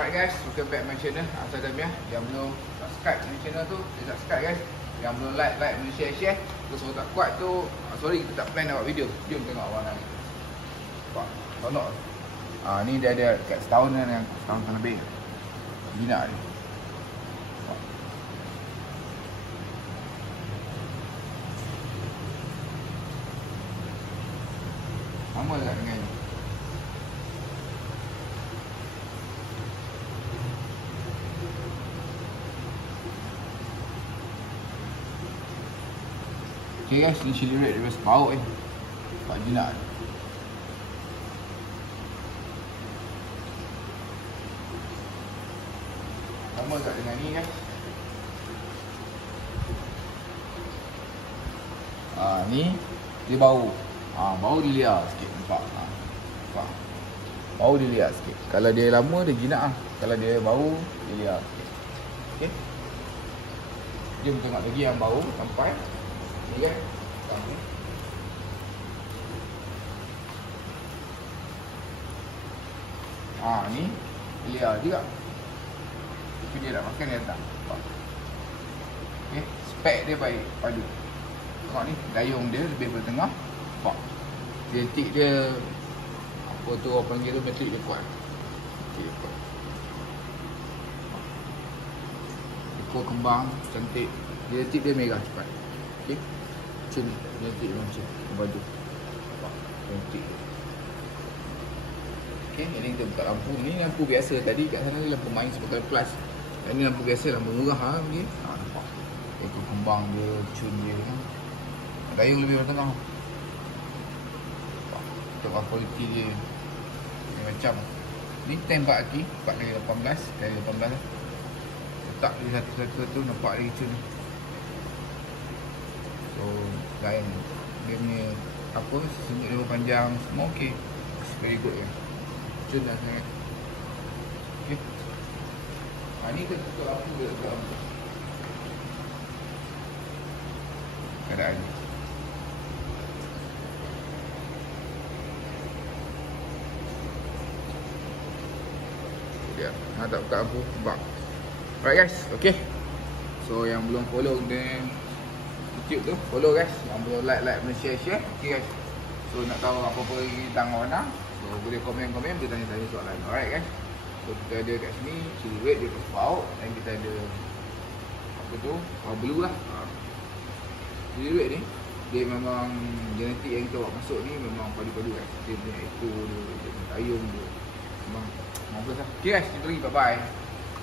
Alright guys, welcome back my channel. Asal Damiah. Yang belum subscribe my channel tu, subscribe guys. Yang belum like, belum share. Terus kalau tak kuat tu, sorry kita tak plan nak buat video. Jom tengok warna ni. Nampak? Tolok. Ni dia ada kat setahun yang setahun lebih. Bina ni. Sama dekat dengan ni. Okay guys, ni chili red dia rasa bau ni. Nampak jinak ni. Sama dekat dengan ni guys. Ni dia bau. Bau dia liar sikit, nampak? Nampak? Bau dia liar sikit. Kalau dia lama dia jinak lah. Kalau dia bau dia liar sikit. Okey. Jom tengok lagi yang bau sampai ni kan. Ni liar juga. Tapi dia nak makan dia tak. Okey, spek dia baik padu. Tengok ni, dayung dia lebih bertengah. Nampak? Genetik dia apa tu orang panggil tu, metrik dia kuat. Okey, kuat. Ekor kembang cantik. Genetik dia merah cepat. Okey. Macam ni, genetik macam baju. Nampak? Genetik dia. Okey, ini kita buka lampu. Ni lampu biasa, tadi kat sana ni lampu main sebagai plus. Dan ni lampu biasa, lampu murah lah. Okay. Nampak? Ekor kembang dia, cun dia kan. Dayung lebih bertengah. Nampak? Kualiti dia. Dia macam ni tembak lagi 4x18 kali 18. Letak di satu-satu tu nampak lagi cun. So, lain dia punya apa, senyuk dia panjang semua okey. Very good ya. Cun dah sangat. Okey. Ni kita tutup lampu dia dekat lampu. Keadaan ni. Dia nak tak buka lampu, nampak. Alright guys, okey. So yang belum follow dia YouTube tu, follow guys. Yang belum like, boleh share. Okey guys. So nak tahu apa-apa lagi tentang warna, so boleh komen, boleh tanya-tanya soalan. Alright guys. So kita ada kat sini chili red dia bau, dan kita ada apa tu, blue lah. Chili red ni dia memang genetik yang kita bawa masuk ni memang padu-padu guys. Dia punya ekor dia, dia punya dayung dia memang marvelous lah. Okay guys, kita pergi, bye bye.